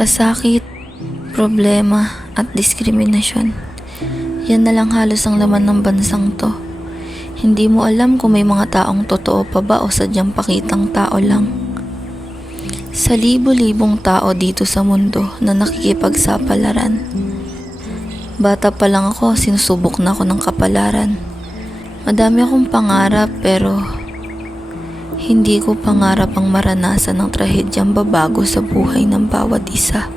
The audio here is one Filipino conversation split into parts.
Pasakit, problema at diskriminasyon. Yan na lang halos ang laman ng bansang to. Hindi mo alam kung may mga taong totoo pa ba o sadyang pakitang tao lang. Sa libo-libong tao dito sa mundo na nakikipagsapalaran. Bata pa lang ako, sinusubok na ako ng kapalaran. Madami akong pangarap pero hindi ko pangarap ang maranasan ng trahedyang babago sa buhay ng bawat isa.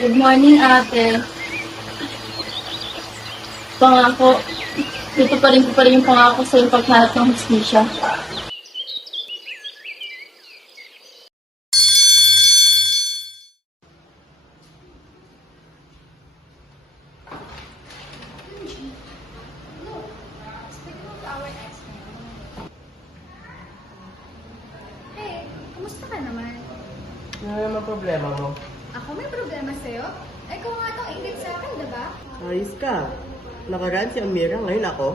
Good morning, ate. Pangako, dito pa rin yung pangako sa yung paghanap ng hustisya. Hey, kumusta ka naman? Ano naman problema mo? Ako may problema sa'yo? Eh kung nga itong ingrid sa akin, diba? Ayos ka. Nakaraan si Amira, ngayon ako.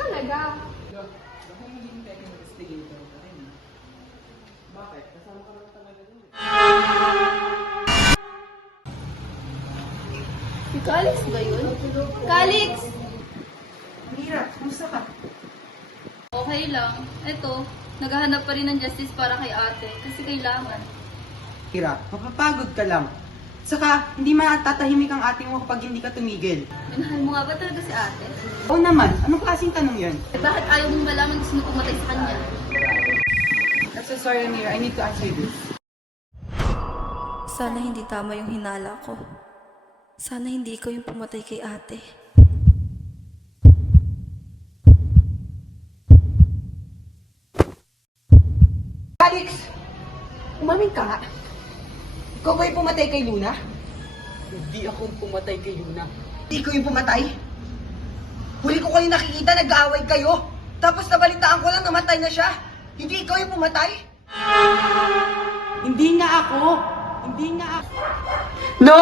Talaga? Bakit? Kasama ka lang talaga dun. Si Calix ba yun? Calix! Amira, kumusta ka? Okay lang. Eto, naghahanap pa rin ng justice para kay ate kasi kailangan. Amira, mapapagod ka lang. Saka, hindi matatahimik ang ating mo kapag hindi ka tumigil. Minahal mo nga ba talaga si ate? Oo naman, anong klaseng tanong yan? Eh bakit ayaw mong malaman gusto mo pumatay sa kanya? I'm so sorry, Amira. I need to answer this. Sana hindi tama yung hinala ko. Sana hindi ikaw yung pumatay kay ate. Alex! Umamin ka nga. Ikaw ba yung pumatay kay Luna? Hindi ako pumatay kay Luna. Hindi ko yung pumatay? Huli ko kayo nakikita, nag-aaway kayo. Tapos nabalitaan ko lang, namatay na siya. Hindi ikaw yung pumatay? Hindi nga ako. Hindi nga ako. No!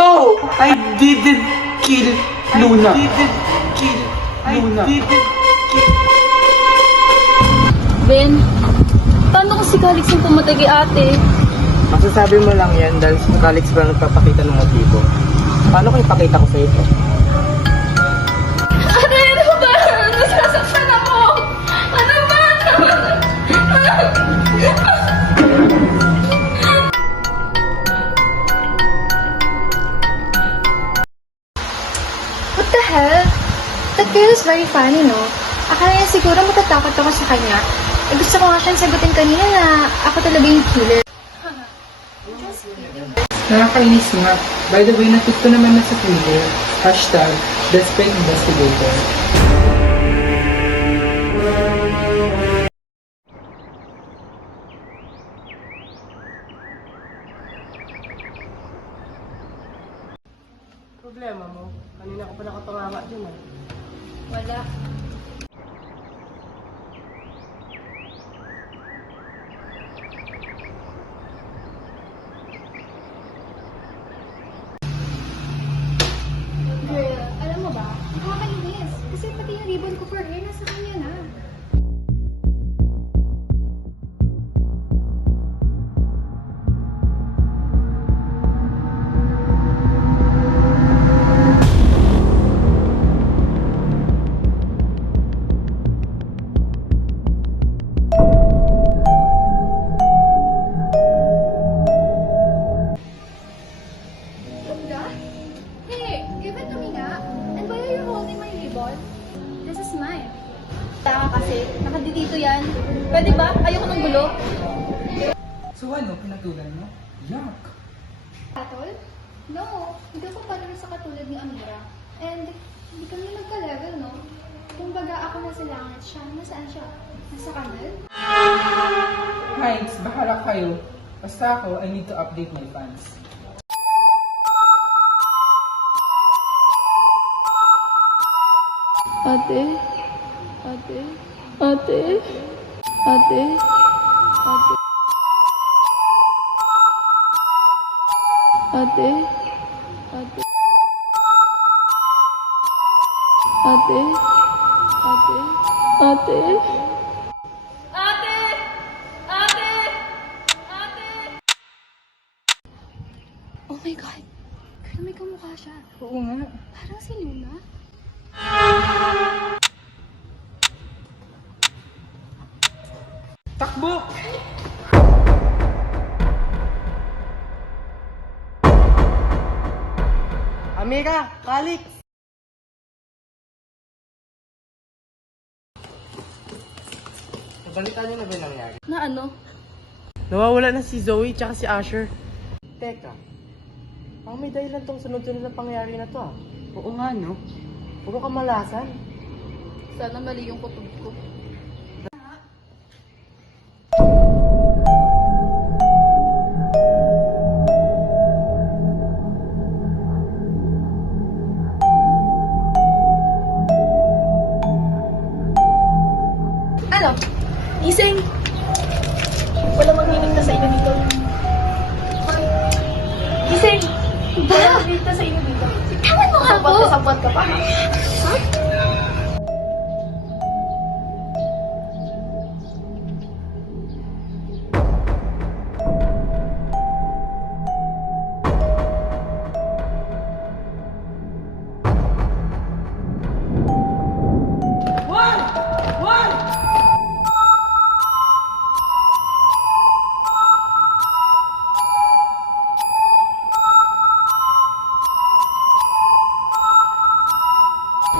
I didn't kill Luna. I didn't kill Luna. I didn't kill... Ben, paano kung si Calix yung pumatay kay ate? Masasabi mo lang yan dahil si Calix ba nagpapakita ng motibo. Paano ko ipakita ko sa ito? Ate, ano ba? Nasasaktan ako! Ano ba? What the hell? That girl is very funny, no? Akala niya siguro matatakot ako sa kanya. Eh gusto ko nga siyang sagutin kanina na ako talaga yung killer. Nakakainis nga. By the way, nakit ko naman na sa Twitter. Hashtag, Desperate Investigator. Problema mo? Kanina ko pa nakatunganga dyan ah. Wala. Girl, alam mo ba? Nakakainis. Kasi pati yung ribbon ko for hair nasa kanya na. Pwede ba? Ayoko ng gulo. So ano, pinatulan mo? Yuck! Katol? No, hindi ako palaro sa katulad ni Amira. And hindi kami nagka-level, no? Kumbaga ako nasa langit siya. Nasaan siya? Nasa kanal? Heinz, bahala kayo. Basta ako, I need to update my fans. Ate? Ate? Ate? Ate? Ate? Ate? Ate? Ate? Ate? Ate? Ate! Ate! Ate! Oh my God! Pero may kamukha siya. Oo nga. Parang si Luna. Takbo! Amira! Kalik! Nabalitaan niyo na ba yung nangyari? Na ano? Nawawala na si Zoe tsaka si Asher. Teka, ang may dahilan tong sunod-sunod na pangyayari na to ah. Oo nga, no? Puro kamalasan. Sana mali yung kutob ko. Ano? Gising! Wala magniningta sa inyo dito. Gising! Wala magniningta sa inyo dito. Tawad mo nga po! Sabot ka pa, ha?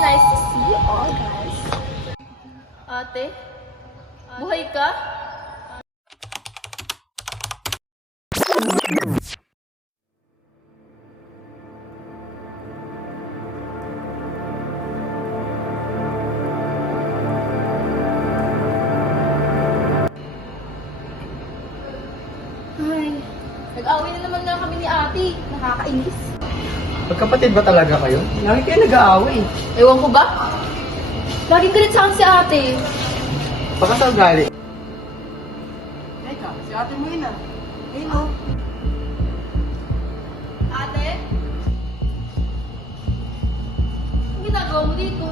Nice to see you all, guys. Ate? Buhay ka? Hi. Nag-away na naman nga kami ni ate. Nakakainis. Magkapatid ba talaga kayo? Lagi kayo nag-aaway. Ewan ko ba? Laging galit sa akin si ate. Baka sa ugali. Teka, si ate mo yun ah. Ayun oh. Ate? Ang ginagawa mo dito?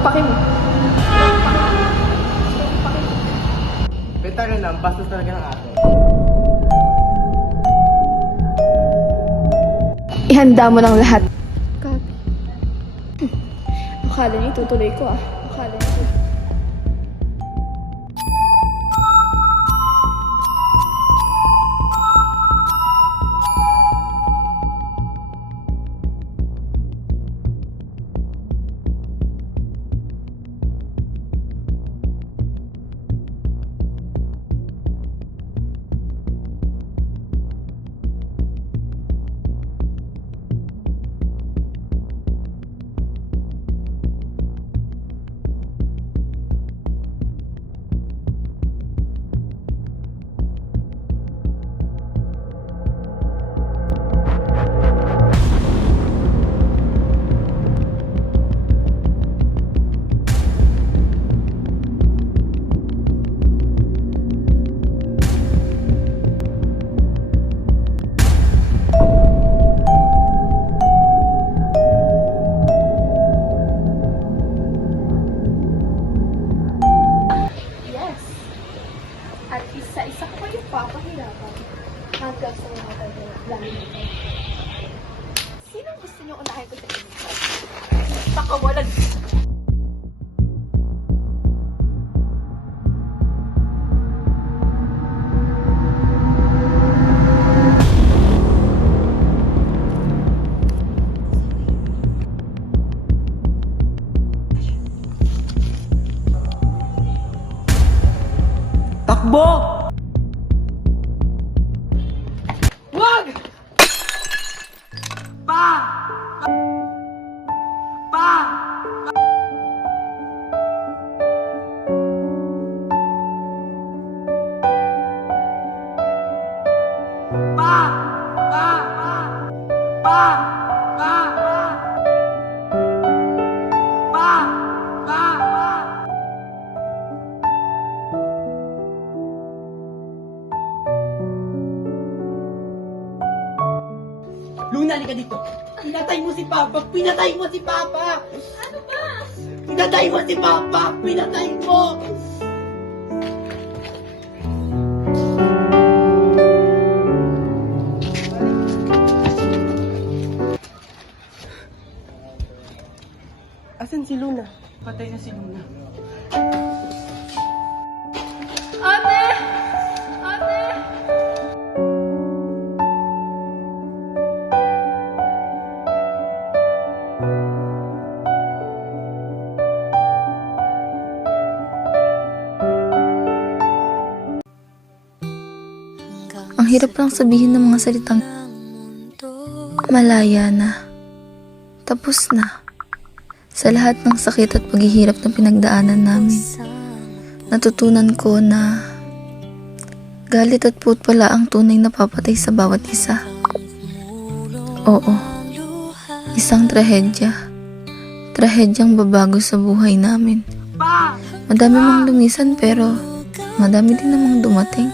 Pakin mo. Beta rin lang, bastos talaga ng ate. Ihanda mo ng lahat. Copy. Akala niyo itutuloy ko, ah. Akala niyo. At isa-isa ko kayo papahirapan hanggang sa mga plano nito. Sino gusto niyo unahin ko sa inyo? Pakawalan! Luna, halika dito. Pinatay mo si Papa! Pinatay mo si Papa! Ano ba? Pinatay mo si Papa! Pinatay mo! Asan si Luna? Patay na si Luna. Ate! Ate! Ang hirap lang sabihin ng mga salitang malaya na. Tapos na. Sa lahat ng sakit at paghihirap na pinagdaanan namin, natutunan ko na galit at puot pala ang tunay na papatay sa bawat isa. Oo, isang trahedya. Trahedyang babago sa buhay namin. Madami mang lumisan pero madami din namang dumating.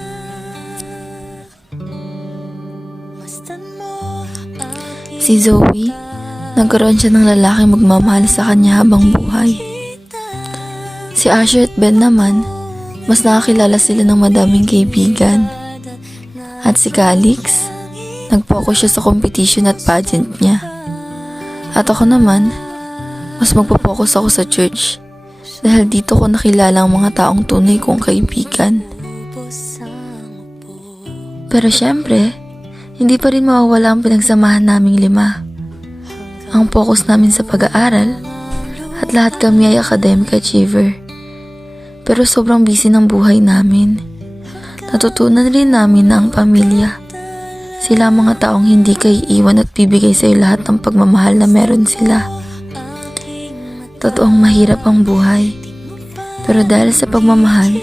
Si Zoe, nagkaroon siya ng lalaking magmamahal sa kanya habang buhay. Si Asher at Ben naman, mas nakakilala sila ng madaming kaibigan. At si Calix, nag-focus siya sa competition at pageant niya. At ako naman, mas magpo-focus ako sa church dahil dito ko nakilala ang mga taong tunay kong kaibigan. Pero syempre, hindi pa rin mawawala ang pinagsamahan naming 5. Ang focus namin sa pag-aaral at lahat kami ay academic achiever. Pero sobrang busy ng buhay namin. Natutunan rin namin na ang pamilya, sila ang mga taong hindi kayo iiwan at bibigay sa iyo lahat ng pagmamahal na meron sila. Totoong mahirap ang buhay. Pero dahil sa pagmamahal,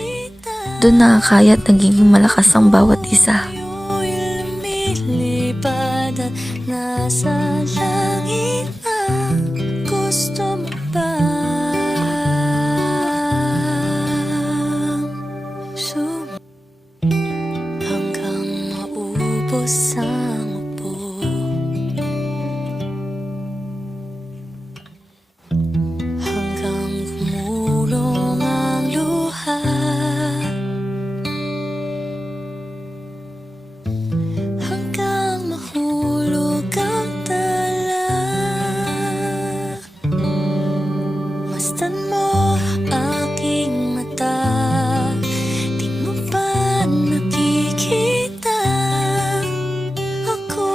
doon nakakaya at nagiging malakas ang bawat isa. Lumilipad at nasa langit na gusto mo ba hanggang maubos ang upo, hanggang kumulong ang luha, hanggang mahulog ang tala. Masdan mo aking mata, di mo ba nakikita? Ako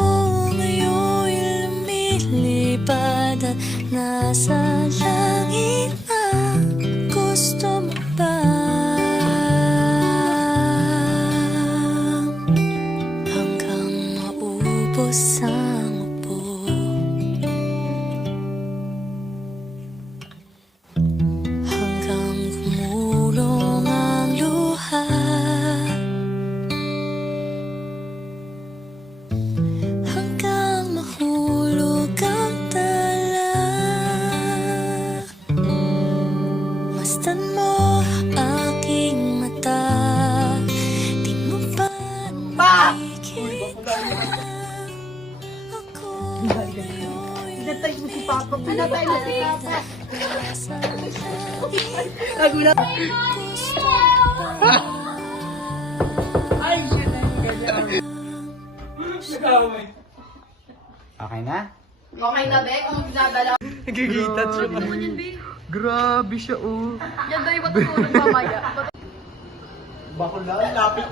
ngayon'y lumilipad at nasa langit na gusto mo ba hanggang maubos ang upo, hanggang kumulong ang luha, hanggang mahulog ang tala. Masdan mo aking mata, di mo ba nakikita? Ako Pinatay mo si Papa! Pinatay mo si Papa! nasa langit na gusto mo ba Okay na? Okay na, Bek? Kung ginagalaw. Nagigita siya. Grabe siya, oh. Yan daw yung matutulog mamaya. Bakula, lapit.